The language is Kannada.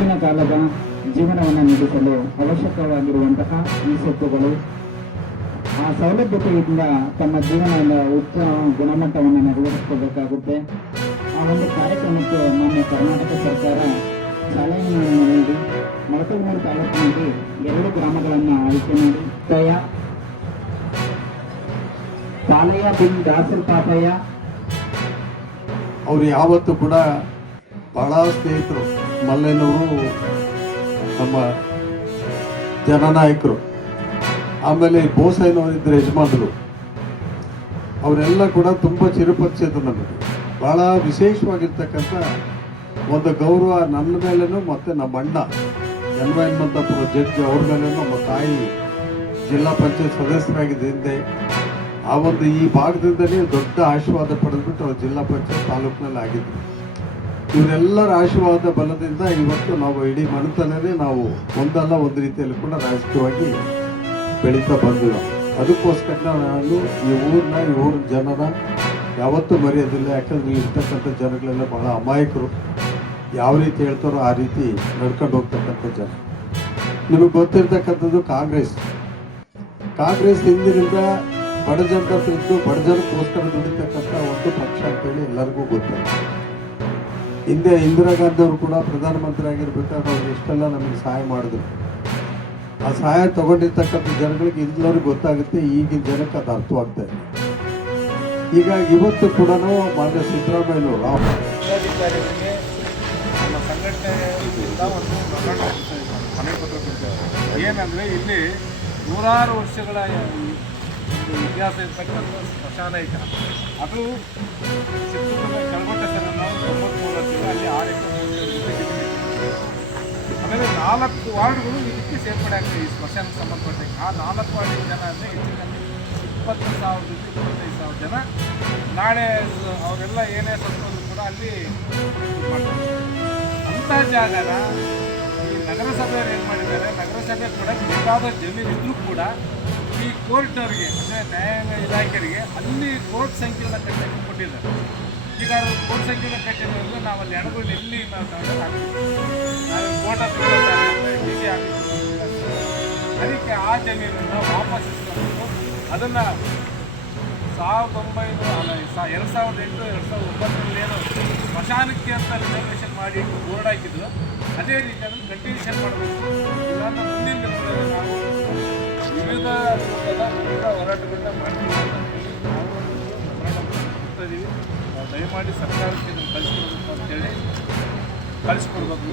ಆಗಿನ ಕಾಲದ ಜೀವನವನ್ನು ನಡೆಸಲು ಅವಶ್ಯಕವಾಗಿರುವಂತಹ ಈ ಸೊತ್ತುಗಳು ಆ ಸೌಲಭ್ಯತೆಯಿಂದ ತಮ್ಮ ಜೀವನದ ಉತ್ತಮ ಗುಣಮಟ್ಟವನ್ನು ನಿರ್ವಹಿಸಿಕೊಳ್ಳಬೇಕಾಗುತ್ತೆ. ಆ ಒಂದು ಕಾರ್ಯಕ್ರಮಕ್ಕೆ ಮಾನ್ಯ ಕರ್ನಾಟಕ ಸರ್ಕಾರ ಚಾಲನೆಯನ್ನು ನೀಡಿ ಮೊಳಕಾಲ್ಮೂರು ತಾಲೂಕಿನಲ್ಲಿ 2 ಗ್ರಾಮಗಳನ್ನು ಆಯ್ಕೆ ಮಾಡಿ ಪಾಲಯ್ಯ ಬಿನ್ ದಾಸರ್ ಪಾಪಯ್ಯ ಅವರು ಯಾವತ್ತೂ ಕೂಡ ಬಹಳ ಸ್ನೇಹಿತರು. ಮಲ್ಲೇನವರು ನಮ್ಮ ಜನನಾಯಕರು. ಆಮೇಲೆ ಬೋಸಯ್ಯನವರಿದ್ದರು ಯಜಮಾನರು. ಅವರೆಲ್ಲ ಕೂಡ ತುಂಬ ಚಿರಪರಿಚಿತರು ನಮಗೆ. ಬಹಳ ವಿಶೇಷವಾಗಿರ್ತಕ್ಕಂಥ ಒಂದು ಗೌರವ ನನ್ನ ಮೇಲೇನು ಮತ್ತು ನಮ್ಮ ಅಣ್ಣ ಎನ್ವೈರನ್ಮೆಂಟ್ ಜಡ್ಜ್ ಅವ್ರ ಮೇಲೇನು ನಮ್ಮ ತಾಯಿ ಜಿಲ್ಲಾ ಪಂಚಾಯತ್ ಸದಸ್ಯರಾಗಿದ್ದ ಹಿಂದೆ ಆ ಒಂದು ಈ ಭಾಗದಿಂದಲೇ ದೊಡ್ಡ ಆಶೀರ್ವಾದ ಪಡೆದ್ಬಿಟ್ಟು ಅವ್ರು ಜಿಲ್ಲಾ ಪಂಚಾಯತ್ ತಾಲೂಕಿನಲ್ಲಿ ಆಗಿದ್ರು. ಇವರೆಲ್ಲರ ಆಶೀರ್ವಾದ ಬಲದಿಂದ ಇವತ್ತು ನಾವು ಇಡೀ ಮನೆತನನೇ ನಾವು ಒಂದಲ್ಲ ಒಂದು ರೀತಿಯಲ್ಲಿ ಕೂಡ ರಾಜಕೀಯವಾಗಿ ಬೆಳೀತಾ ಬಂದಿಲ್ಲ. ಅದಕ್ಕೋಸ್ಕರ ನಾನು ಈ ಊರಿನ ಜನರ ಯಾವತ್ತೂ ಮರೆಯೋದಿಲ್ಲ. ಯಾಕಂದ್ರೆ ಇರ್ತಕ್ಕಂಥ ಜನಗಳೆಲ್ಲ ಬಹಳ ಅಮಾಯಕರು. ಯಾವ ರೀತಿ ಹೇಳ್ತಾರೋ ಆ ರೀತಿ ನಡ್ಕೊಂಡು ಹೋಗ್ತಕ್ಕಂಥ ಜನ. ನಿಮಗೆ ಗೊತ್ತಿರ್ತಕ್ಕಂಥದ್ದು ಕಾಂಗ್ರೆಸ್ ಹಿಂದಿನಿಂದ ಬಡ ಜನರ ಹತ್ರ ಬಡ ಜನಕ್ಕೋಸ್ಕರ ದುಡಿತಕ್ಕಂಥ ಒಂದು ಪಕ್ಷ ಅಂತೇಳಿ ಎಲ್ಲರಿಗೂ ಗೊತ್ತಿದೆ. ಹಿಂದೆ ಇಂದಿರಾ ಗಾಂಧಿ ಅವರು ಕೂಡ ಪ್ರಧಾನಮಂತ್ರಿ ಆಗಿರ್ಬೇಕಾದ್ರೆ ಅವ್ರು ಎಷ್ಟೆಲ್ಲ ನಮಗೆ ಸಹಾಯ ಮಾಡಿದ್ರು. ಆ ಸಹಾಯ ತಗೊಂಡಿರ್ತಕ್ಕಂಥ ಜನಗಳಿಗೆ ಎಲ್ಲರಿಗೂ ಗೊತ್ತಾಗುತ್ತೆ. ಈಗಿನ ಜನಕ್ಕೆ ಅದು ಅರ್ಥವಾಗ್ತಾ ಇದೆ. ಹೀಗಾಗಿ ಇವತ್ತು ಕೂಡ ಮಾನ್ಯ ಸಿದ್ದರಾಮಯ್ಯನವರು ಜಿಲ್ಲಾಧಿಕಾರಿಗಳಿಗೆ ನಮ್ಮ ಸಂಘಟನೆಯಿಂದ ಒಂದು ಮನೆ ಪತ್ರ ಕೊಡ್ತೇವೆ. ಏನಂದರೆ ಇಲ್ಲಿ ನೂರಾರು ವರ್ಷಗಳ ಇತಿಹಾಸ ಇರ್ತಕ್ಕಂಥ ಸ್ಮಶಾನ ಐತೆ. ಅದು ಚಿತ್ರದುರ್ಗ ಕೆಳಗೊಂಡ ಸಲ ನಾವು 93 ಅಲ್ಲಿ 6 ಎಕರೆ. ಆಮೇಲೆ 4 ವಾರ್ಡ್ಗಳು ಇದಕ್ಕೆ ಸೇರ್ಪಡೆ ಆಗ್ತವೆ. ಈ ಸ್ಮಶಾನಕ್ಕೆ ಸಂಬಂಧಪಟ್ಟ ಆ 4 ವಾರ್ಡಿನ ಜನ ಅಂದರೆ ಹೆಚ್ಚಿನ 20,000 25,000 ಜನ ನಾಳೆ ಅವರೆಲ್ಲ ಏನೇ ಸತ್ತೋದ್ರು ಕೂಡ ಅಲ್ಲಿ ಮಾಡ್ತಾರೆ. ಅಂಥ ಜಾಗನ ಈ ನಗರಸಭೆಯವರು ಏನು ಮಾಡಿದ್ದಾರೆ, ನಗರಸಭೆ ಕೂಡ ಬೇಕಾದ ಜಮೀನು ಇದ್ರೂ ಕೂಡ ಈ ಕೋರ್ಟ್ನವರಿಗೆ ಅಂದರೆ ನ್ಯಾಯಾಂಗ ಇಲಾಖೆಯವರಿಗೆ ಅಲ್ಲಿ ಕೋರ್ಟ್ ಸಂಕೀರ್ಣ ಕಟ್ಟಕ್ಕೆ ಕೊಟ್ಟಿದ್ದಾರೆ. ಈಗ ಕೋರ್ಟ್ ಸಂಕೀರ್ಣ ಕಟ್ಟಿದ್ರೆ ನಾವು ಅಲ್ಲಿ ಹಣಗಳು ಎಲ್ಲಿ ನಾವು ಕೋರ್ಟ್ ಅದಕ್ಕೆ ಆ ಜಮೀನನ್ನು ವಾಪಸ್ ಇಸ್ಕೊಂಡು ಅದನ್ನು 2008-2009 ಏನು ಸ್ಮಶಾನಕ್ಕೆ ಅಂತ ರಿಸರ್ವೇಷನ್ ಮಾಡಿ ಬೋರ್ಡ್ ಹಾಕಿದ್ರು, ಅದೇ ರೀತಿ ಅದನ್ನು ಕಂಟಿನ್ಯೂಷನ್ ಮಾಡಬೇಕು. ಇಲ್ಲಾಂದ್ರೆ ಮುಂದಿನ ದಿನಗಳಲ್ಲಿ ನಾವು ವಿವಿಧ ಹೋರಾಟಗಳನ್ನ ಮಾಡ್ತೀವಿ ಅಂತ ನಾವು ಹೋರಾಟ ಮಾಡ್ತಾ ಇದ್ದೀವಿ. ನಾವು ದಯಮಾಡಿ ಸರ್ಕಾರಕ್ಕೆ ಕಳಿಸ್ಕೊಡ್ಬೇಕು ಅಂತೇಳಿ ಕಳಿಸ್ಕೊಡ್ಬೇಕು.